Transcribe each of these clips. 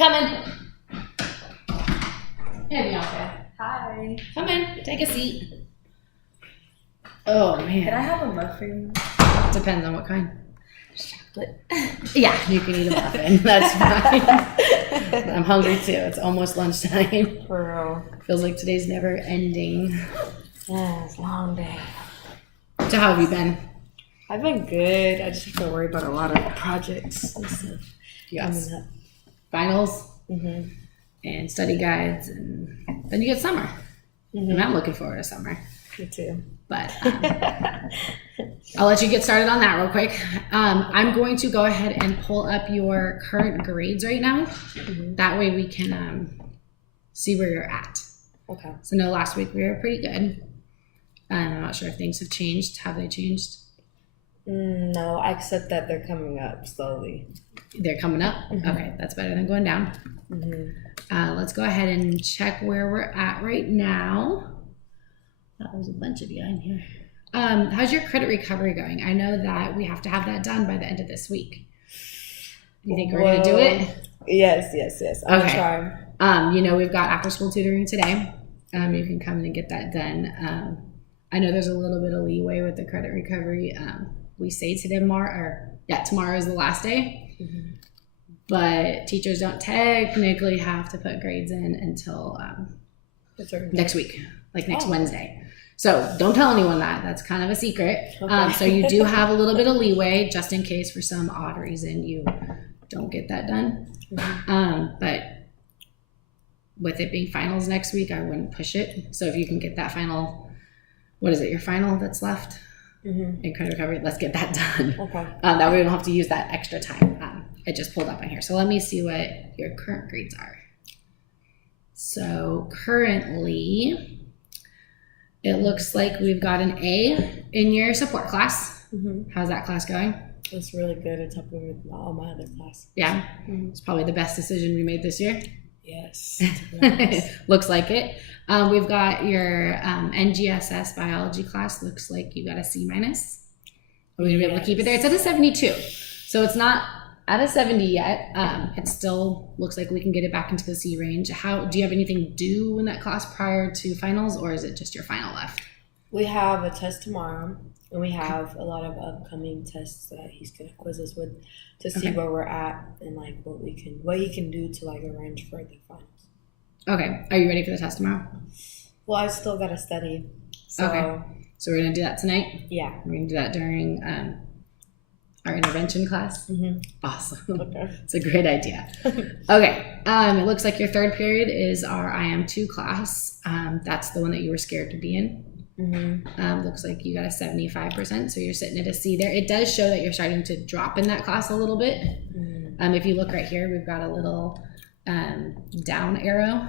Come in. Hey, Bianca. Hi. Come in. Take a seat. Oh, man. Can I have a muffin? Depends on what kind. Chocolate. Yeah, you can eat a muffin. That's fine. I'm hungry too. It's almost lunchtime. For real. Feels like today's never ending. Yeah, it's a long day. So how have you been? I've been good. I just have to worry about a lot of projects and stuff. Yes. Coming up. Finals Mm-hmm. and study guides, and then you get summer. Mm-hmm. And I'm looking forward to summer. Me too. But I'll let you get started on that real quick. I'm going to go ahead and pull up your current grades right now. Mm-hmm. That way we can see where you're at. Okay. So no, last week we were pretty good. I'm not sure if things have changed. Have they changed? No, except that they're coming up slowly. They're coming up? Mm-hmm. Okay, that's better than going down. Mm-hmm. Let's go ahead and check where we're at right now. That was a bunch of you in here. How's your credit recovery going? I know that we have to have that done by the end of this week. Do you think we're going to do it? Yes. I'm Okay. trying. We've got after school tutoring today. You can come in and get that done. I know there's a little bit of leeway with the credit recovery. We say tomorrow is the last day. Mm-hmm. But teachers don't technically have to put grades in until next week, like next Wednesday. So don't tell anyone that. That's kind of a secret. Okay. So you do have a little bit of leeway just in case for some odd reason you don't get that done. Mm-hmm. But with it being finals next week, I wouldn't push it. So if you can get that final, what is it, your final that's left in credit recovery, let's get that done. Okay. That way we don't have to use that extra time. I just pulled up on here. So let me see what your current grades are. So currently, it looks like we've got an A in your support class. Mm-hmm. How's that class going? It's really good. It's helping with all my other classes. Yeah? Mm-hmm. It's probably the best decision we made this year. Yes. Looks like it. We've got your NGSS biology class. Looks like you got a C-. Are we going to be able to keep it there? It's at a 72. So it's not at a 70 yet. It still looks like we can get it back into the C range. Do you have anything due in that class prior to finals, or is it just your final left? We have a test tomorrow, and we have a lot of upcoming tests that he's gonna quiz us with to see where we're at and like what he can do to like arrange for the finals. Okay. Are you ready for the test tomorrow? Well, I still gotta study. So, okay. So we're gonna do that tonight? Yeah. We're gonna do that during our intervention class. Mm-hmm. Awesome. Okay. It's a great idea. Okay. It looks like your third period is our IM2 class. That's the one that you were scared to be in. Mm-hmm. Looks like you got a 75%, so you're sitting at a C there. It does show that you're starting to drop in that class a little bit. Mm-hmm. If you look right here, we've got a little down arrow.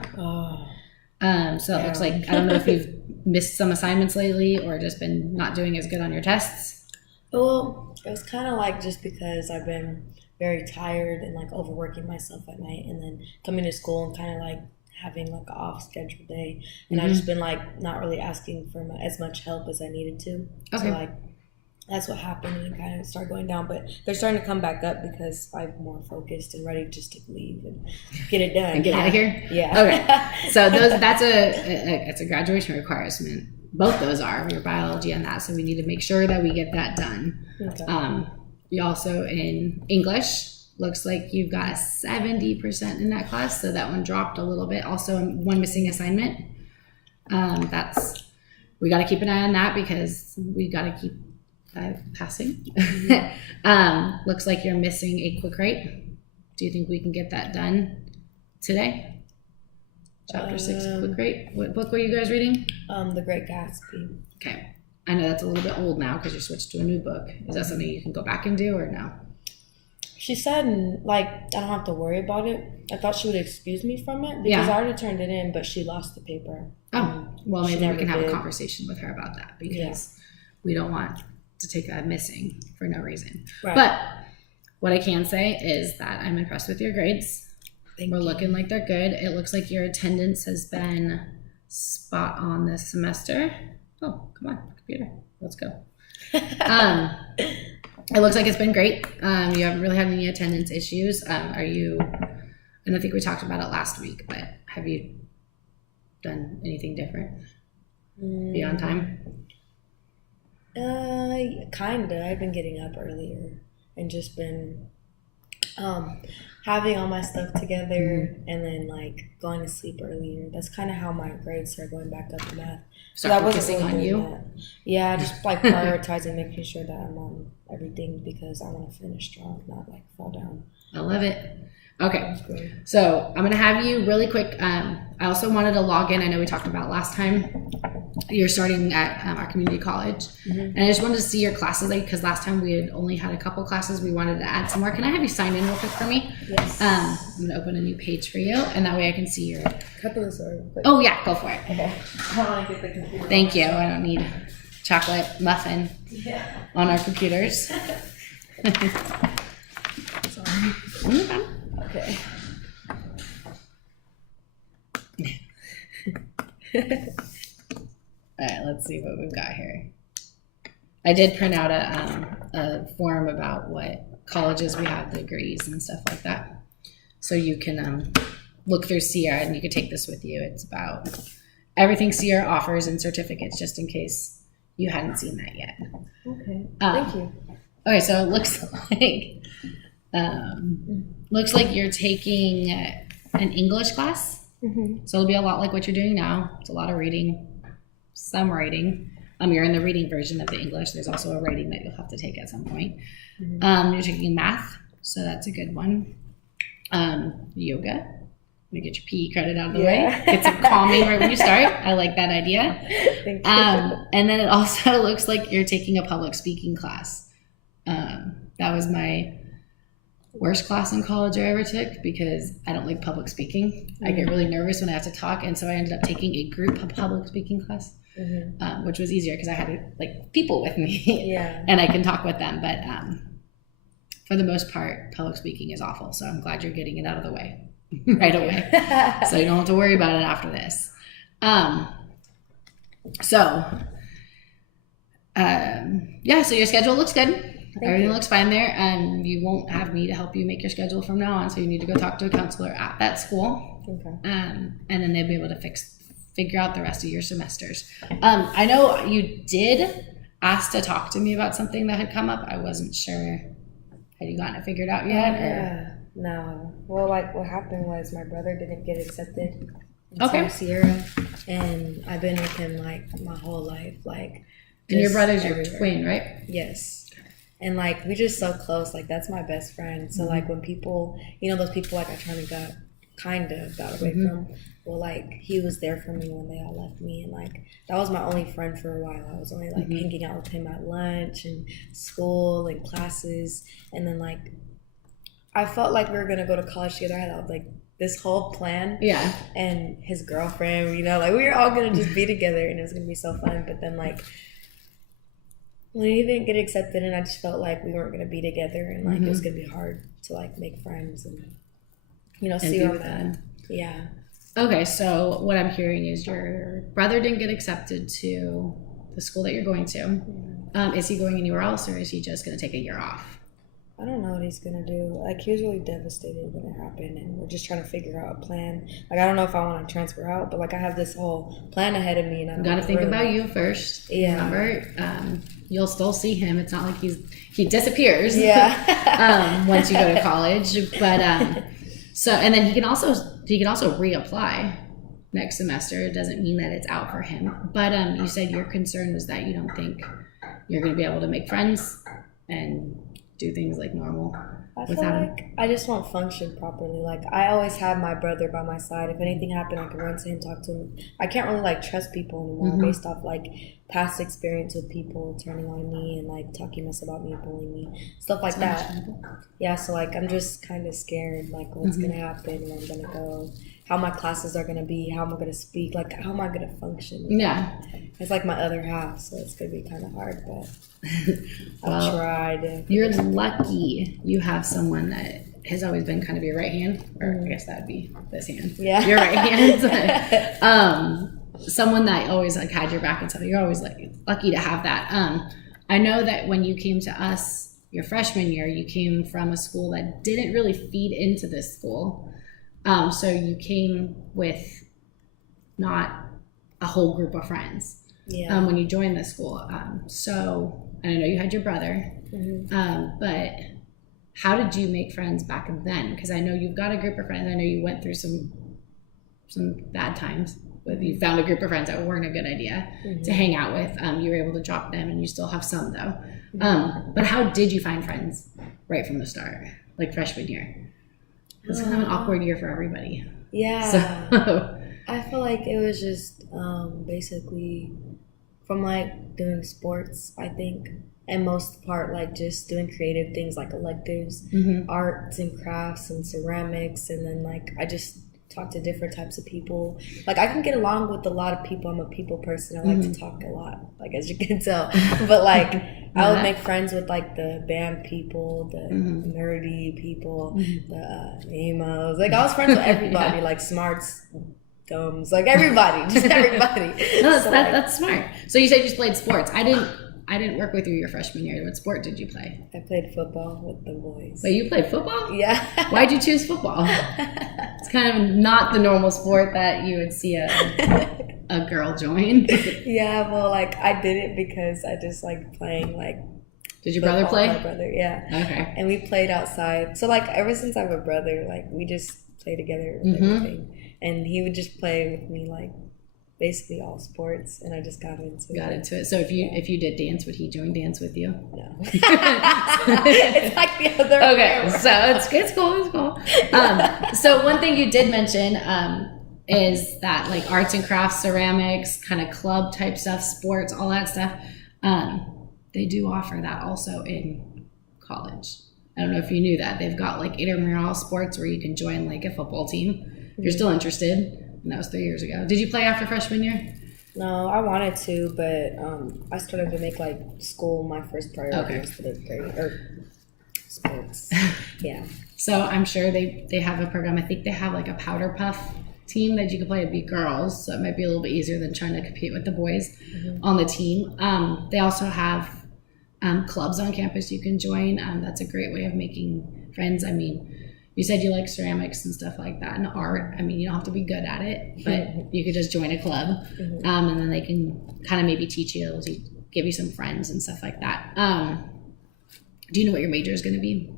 So it looks like, I don't know if you've missed some assignments lately or just been not doing as good on your tests. Well, it was kind of like just because I've been very tired and like overworking myself at night, and then coming to school and kind of like having like an off schedule day, and I've just been like not really asking for as much help as I needed to. Okay. So like that's what happened, and it kind of started going down. But they're starting to come back up because I'm more focused and ready just to leave and get it done and get out of here. Yeah. Okay. So it's a graduation requirement. Both those are your biology and that, so we need to make sure that we get that done. Okay. You also in English, looks like you've got a 70% in that class, so that one dropped a little bit. Also, one missing assignment. We got to keep an eye on that because we got to keep passing. Looks like you're missing a quick write. Do you think we can get that done today? Chapter 6, quick write. What book were you guys reading? The Great Gatsby. Okay. I know that's a little bit old now because you switched to a new book. Is that something you can go back and do or no? She said, like, I don't have to worry about it. I thought she would excuse me from it because I already turned it in, but she lost the paper. Oh, well, maybe we can have a conversation with her about that because we don't want to take a missing for no reason. Right. But what I can say is that I'm impressed with your grades. We're looking like they're good. It looks like your attendance has been spot on this semester. Oh, come on, computer. Let's go. It looks like it's been great. You haven't really had any attendance issues. Are you And I think we talked about it last week, but have you done anything different? Be on time? Kinda. I've been getting up earlier and just been having all my stuff together and then like going to sleep earlier. That's kind of how my grades started going back up in math. Start focusing on you? That. Yeah, just like prioritizing, making sure that I'm on everything because I want to finish strong, not like fall down. I love it. Okay, so I'm gonna have you really quick. I also wanted to log in. I know we talked about last time. You're starting at our community college, and I just wanted to see your classes, like, because last time we had only had a couple classes. We wanted to add some more. Can I have you sign in real quick for me? Yes. I'm gonna open a new page for you, and that way I can see your. Cut those real quick. Oh yeah, go for it. Okay. I want to get the computer. Thank you. I don't need chocolate muffin on our computers. Sorry. Okay. All right, let's see what we've got here. I did print out a form about what colleges we have degrees and stuff like that. So you can look through Sierra, and you can take this with you. It's about everything Sierra offers and certificates, just in case you hadn't seen that yet. Okay, thank you. Okay, so it looks like you're taking an English class. So it'll be a lot like what you're doing now. It's a lot of reading, some writing. You're in the reading version of the English. There's also a writing that you'll have to take at some point. You're taking math, so that's a good one. Yoga. I'm gonna get your PE credit out of the way. Get some calming right when you start. I like that idea. Thank you. And then it also looks like you're taking a public speaking class. That was my worst class in college I ever took because I don't like public speaking. I get really nervous when I have to talk, and so I ended up taking a group public speaking class, which was easier because I had like people with me, and I can talk with them. But for the most part, public speaking is awful. So I'm glad you're getting it out of the way right away, so you don't have to worry about it after this. So your schedule looks good. Everything looks fine there. You won't have me to help you make your schedule from now on, so you need to go talk to a counselor at that school. And then they'll be able to figure out the rest of your semesters. I know you did ask to talk to me about something that had come up. I wasn't sure. Had you gotten it figured out yet? No. Well, like what happened was my brother didn't get accepted into Sierra, and I've been with him like my whole life. Like, and your brother's your twin, right? Yes. And like we're just so close. Like that's my best friend. So like when people, those people like I kind of got away from. Well, like he was there for me when they all left me, and like that was my only friend for a while. I was only like hanging out with him at lunch and school and classes, and then like I felt like we were gonna go to college together. I had like this whole plan. Yeah. And his girlfriend, like we were all gonna just be together, and it was gonna be so fun. But then like. Well, he didn't get accepted, and I just felt like we weren't going to be together, and like it was going to be hard to like make friends and see where I'm at. Yeah. Okay, so what I'm hearing is your brother didn't get accepted to the school that you're going to. Is he going anywhere else, or is he just going to take a year off? I don't know what he's going to do. Like, he was really devastated when it happened, and we're just trying to figure out a plan. Like, I don't know if I want to transfer out, but, like, I have this whole plan ahead of me. And I got to think about you first. Yeah. Remember, you'll still see him. It's not like he disappears. Yeah. Once you go to college. But, and then he can also reapply next semester. It doesn't mean that it's out for him. But you said your concern was that you don't think you're going to be able to make friends and do things like normal. I feel like I just won't function properly. Like I always have my brother by my side. If anything happened, I can run to him, talk to him. I can't really like trust people anymore based off like past experience with people turning on me and like talking mess about me, bullying me, stuff like that. Yeah, so like I'm just kind of scared like what's gonna happen, where I'm gonna go, how my classes are gonna be, how am I gonna speak, like how am I gonna function? Yeah, it's like my other half, so it's gonna be kind of hard, but I've tried. You're lucky you have someone that has always been kind of your right hand, or I guess that'd be this hand. Yeah, your right hand. Someone that always like had your back and stuff. You're always like lucky to have that. I know that when you came to us your freshman year, you came from a school that didn't really feed into this school. So you came with not a whole group of friends when you joined the school. So and I know you had your brother, but how did you make friends back then? Because I know you've got a group of friends. I know you went through some bad times, but you found a group of friends that weren't a good idea to hang out with. You were able to drop them, and you still have some though. But how did you find friends right from the start, like freshman year? It was kind of an awkward year for everybody. Yeah. So. I feel like it was just basically from like doing sports, I think, and most part like just doing creative things like electives, arts and crafts and ceramics, and then like I just talk to different types of people. Like I can get along with a lot of people. I'm a people person. I like to talk a lot, like as you can tell. But like I would make friends with like the band people, the nerdy people, the emos. Like I was friends with everybody, like smarts, dumbs, like everybody, just everybody. No, that's smart. So you said you just played sports. I didn't work with you your freshman year. What sport did you play? I played football with the boys. Wait, you played football? Yeah. Why'd you choose football? It's kind of not the normal sport that you would see a girl join. Yeah, well, like I did it because I just like playing like. Did your brother play? My brother, yeah. Okay. And we played outside. So like ever since I have a brother, like we just play together with everything. And he would just play with me like basically all sports, and I just got into it. So if you did dance, would he join dance with you? No. It's like the other. Okay, so it's cool. So one thing you did mention is that like arts and crafts, ceramics, kind of club type stuff, sports, all that stuff. They do offer that also in college. I don't know if you knew that. They've got like intramural sports where you can join like a football team if you're still interested. And that was 3 years ago. Did you play after freshman year? No, I wanted to, but I started to make like school my first priority instead of grade or sports. Yeah. So I'm sure they have a program. I think they have like a powder puff team that you can play. It'd be girls, so it might be a little bit easier than trying to compete with the boys on the team. They also have clubs on campus you can join. That's a great way of making friends. I mean, you said you like ceramics and stuff like that and art. I mean, you don't have to be good at it, but you could just join a club, and then they can kind of maybe teach you, give you some friends and stuff like that. Do you know what your major is going to be?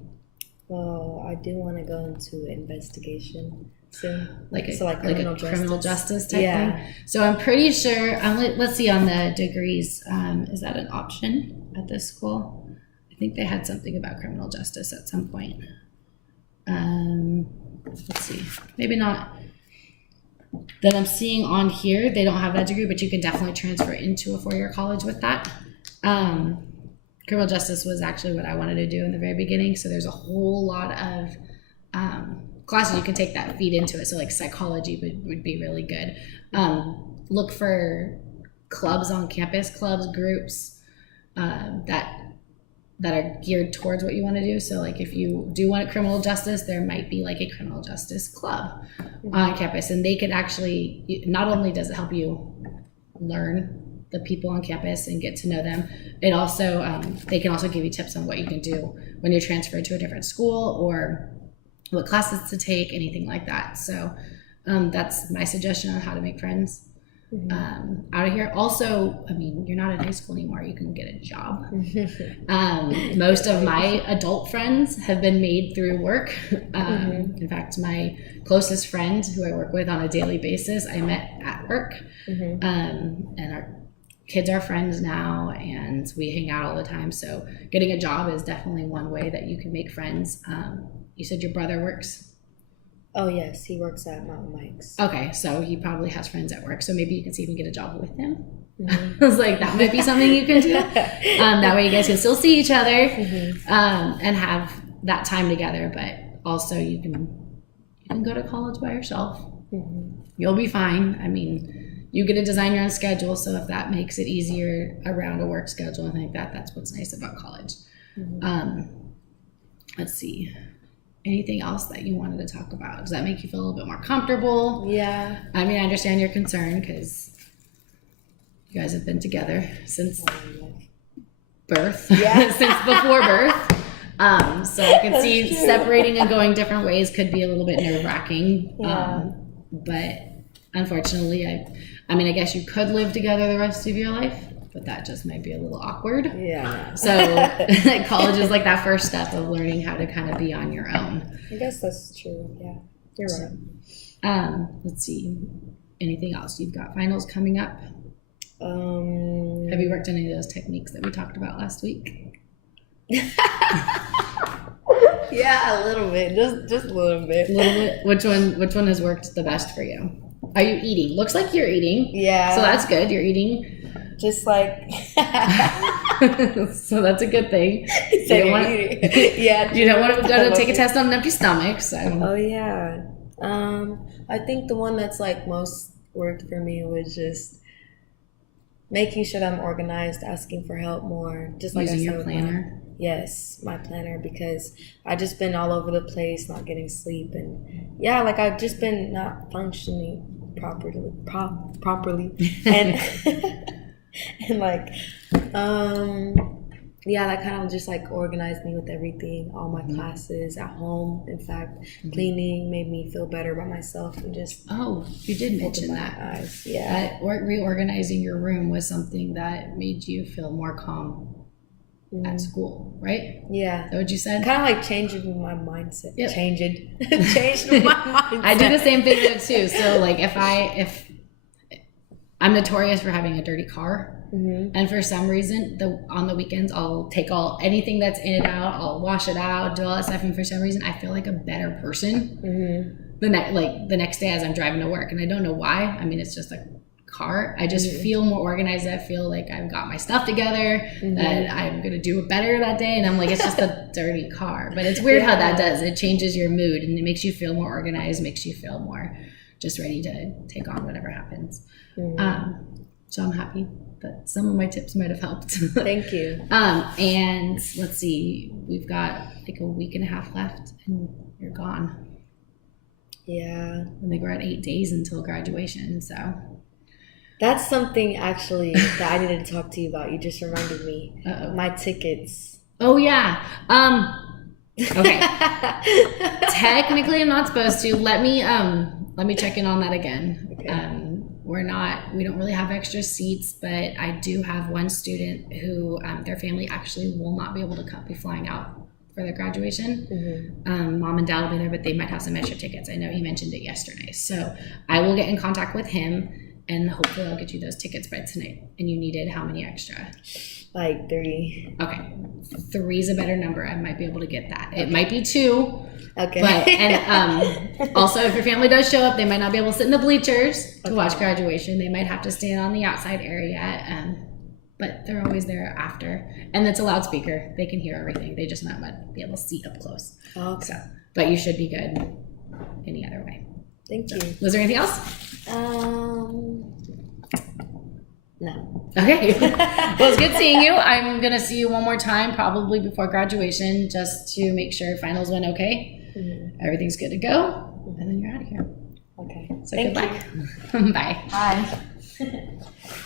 Well, I do want to go into investigation soon. Like criminal justice type thing? So I'm pretty sure, let's see on the degrees, is that an option at this school? I think they had something about criminal justice at some point. Let's see, maybe not that I'm seeing on here. They don't have that degree, but you can definitely transfer into a four-year college with that. Criminal justice was actually what I wanted to do in the very beginning, so there's a whole lot of classes you can take that feed into it. So like psychology would be really good. Look for clubs on campus, groups that are geared towards what you want to do. So like if you do want criminal justice, there might be like a criminal justice club on campus, and they could actually, not only does it help you learn the people on campus and get to know them, it also they can also give you tips on what you can do when you're transferred to a different school or what classes to take, anything like that. So that's my suggestion on how to make friends out of here. Also, I mean, you're not in high school anymore. You can get a job. Most of my adult friends have been made through work. In fact, my closest friend who I work with on a daily basis, I met at work. And our kids are friends now, and we hang out all the time. So getting a job is definitely one way that you can make friends. You said your brother works? Oh, yes. He works at Mountain Mike's. Okay, so he probably has friends at work. So maybe you can see if you can get a job with him. I was like, that might be something you can do. That way you guys can still see each other and have that time together. But also you can go to college by yourself. You'll be fine. I mean, you get to design your own schedule. So if that makes it easier around a work schedule and like that, that's what's nice about college. Let's see. Anything else that you wanted to talk about? Does that make you feel a little bit more comfortable? Yeah. I mean, I understand your concern because you guys have been together since birth. Yeah. Since before birth. So I could That's see true. separating and going different ways could be a little bit nerve-wracking. Yeah. But unfortunately, I mean, I guess you could live together the rest of your life, but that just might be a little awkward. Yeah. So college is like that first step of learning how to kind of be on your own. I guess that's true. Yeah, you're right. Let's see. Anything else? You've got finals coming up. Have you worked on any of those techniques that we talked about last week? Yeah, a little bit. Just a little bit. A little bit. Which one has worked the best for you? Are you eating? Looks like you're eating. Yeah. So that's good. You're eating. Just like. So that's a good thing. You don't want to go to take a test on an empty stomach. So. Oh yeah. I think the one that's like most worked for me was just making sure that I'm organized, asking for help more. Just like using I said, your planner. Yes, my planner, because I just been all over the place, not getting sleep, and yeah, like I've just been not functioning properly, and and like yeah, that kind of just like organized me with everything, all my classes at home. In fact, cleaning made me feel better about myself and just you did mention that. Eyes. Yeah, that reorganizing your room was something that made you feel more calm at school, right? Yeah. Is that what you said? Kind of like changing my mindset. Yep. Changed my mindset. I do the same thing though too. So like if I'm notorious for having a dirty car, and for some reason on the weekends I'll take anything that's in it out, I'll wash it out, do all that stuff, and for some reason I feel like a better person the next day as I'm driving to work, and I don't know why. I mean, it's just a car. I just feel more organized. I feel like I've got my stuff together, that I'm gonna do it better that day, and I'm like, it's just a dirty car. But it's weird how that does. It changes your mood and it makes you feel more organized, makes you feel more just ready to take on whatever happens. So I'm happy that some of my tips might have helped. Thank you. And let's see, we've got like a week and a half left and you're gone. Yeah. I think we're at 8 days until graduation, so. That's something actually that I needed to talk to you about. You just reminded me. Uh-oh. My tickets. Oh yeah. Okay. Technically I'm not supposed to. Let me check in on that again. Okay. We don't really have extra seats, but I do have one student who their family actually will not be able to be flying out for their graduation. Mom and dad will be there, but they might have some extra tickets. I know he mentioned it yesterday. So I will get in contact with him and hopefully I'll get you those tickets by tonight. And you needed how many extra? Like 3. Okay. 3 is a better number. I might be able to get that. It might be 2. Okay. But also, if your family does show up, they might not be able to sit in the bleachers to watch graduation. They might have to stand on the outside area, but they're always there after. And it's a loudspeaker. They can hear everything. They just might not be able to see up close. Okay. So, but you should be good any other way. Thank you. Was there anything else? No. Okay. Well, it's good seeing you. I'm going to see you one more time, probably before graduation, just to make sure finals went okay. Everything's good to go. And then you're out of here. Okay. So Thank good luck. Bye. Bye.